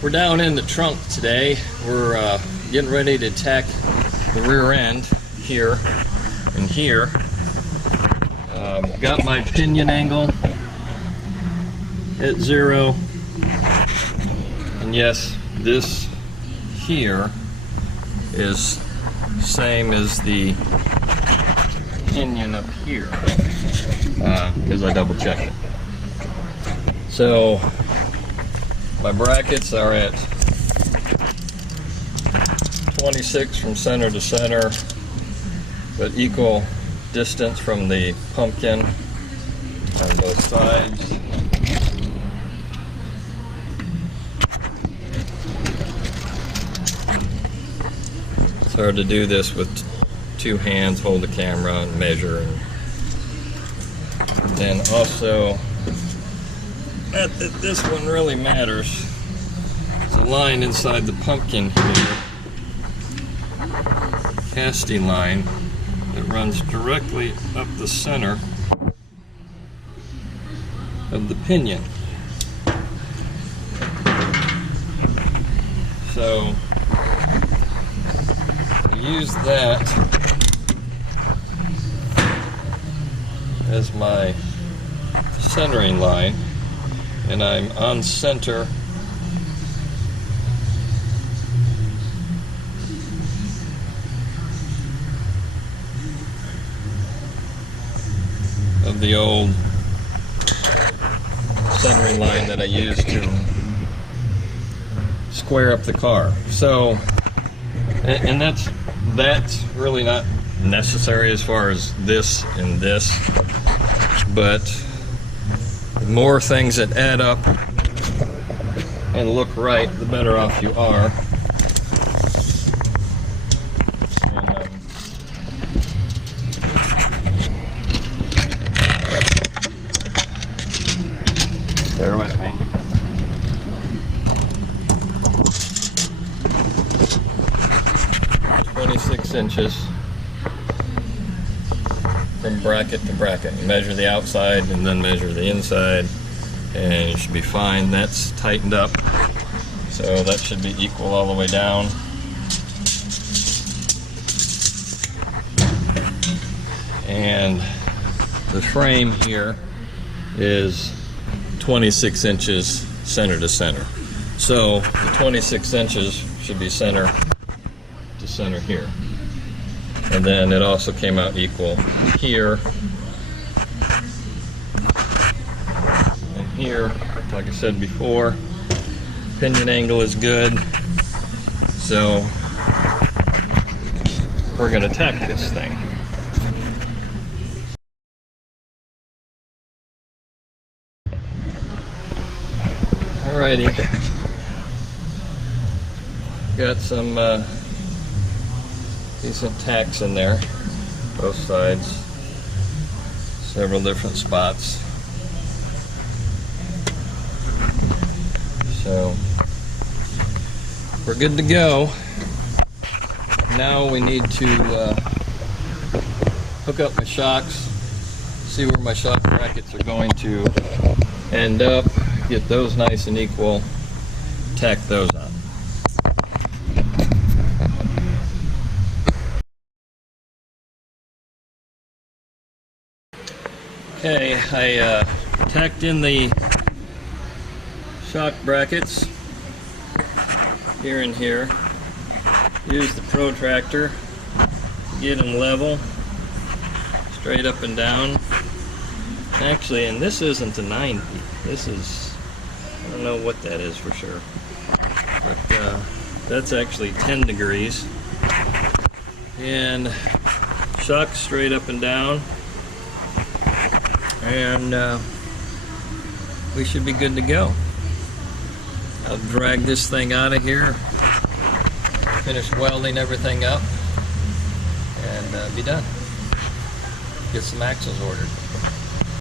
We're down in the trunk today. We're getting ready to tack the rear end here and here. Got my pinion angle at 0. And yes, this here is same as the pinion up here, because I double checked it. So my brackets are at 26 from center to center, but equal distance from the pumpkin on both sides. It's hard to do this with two hands, hold the camera and measure. And then also, this one really matters. There's a line inside the pumpkin here, casting line, that runs directly up the center of the pinion. So I use that as my centering line, and I'm on center of the old centering line that I used to square up the car. So, and that's really not necessary as far as this and this, but the more things that add up and look right, the better off you are. Bear with me. "26 inches from bracket to bracket." You measure the outside and then measure the inside, and you should be fine. That's tightened up, so that should be equal all the way down. And the frame here is 26 inches center to center. So the 26 inches should be center to center here. And then it also came out equal here and here. Like I said before, pinion angle is good. So we're going to tack this thing. Alrighty, got some decent tacks in there, both sides, several different spots. So we're good to go. Now we need to hook up my shocks, see where my shock brackets are going to end up. Get those nice and equal, tack those on. Okay, I tacked in the shock brackets here and here. Use the protractor to get them level, straight up and down. Actually, and this isn't a 90. This is, I don't know what that is for sure, but that's actually 10 degrees. And shock straight up and down, and we should be good to go. I'll drag this thing out of here, finish welding everything up, and be done. Get some axles ordered.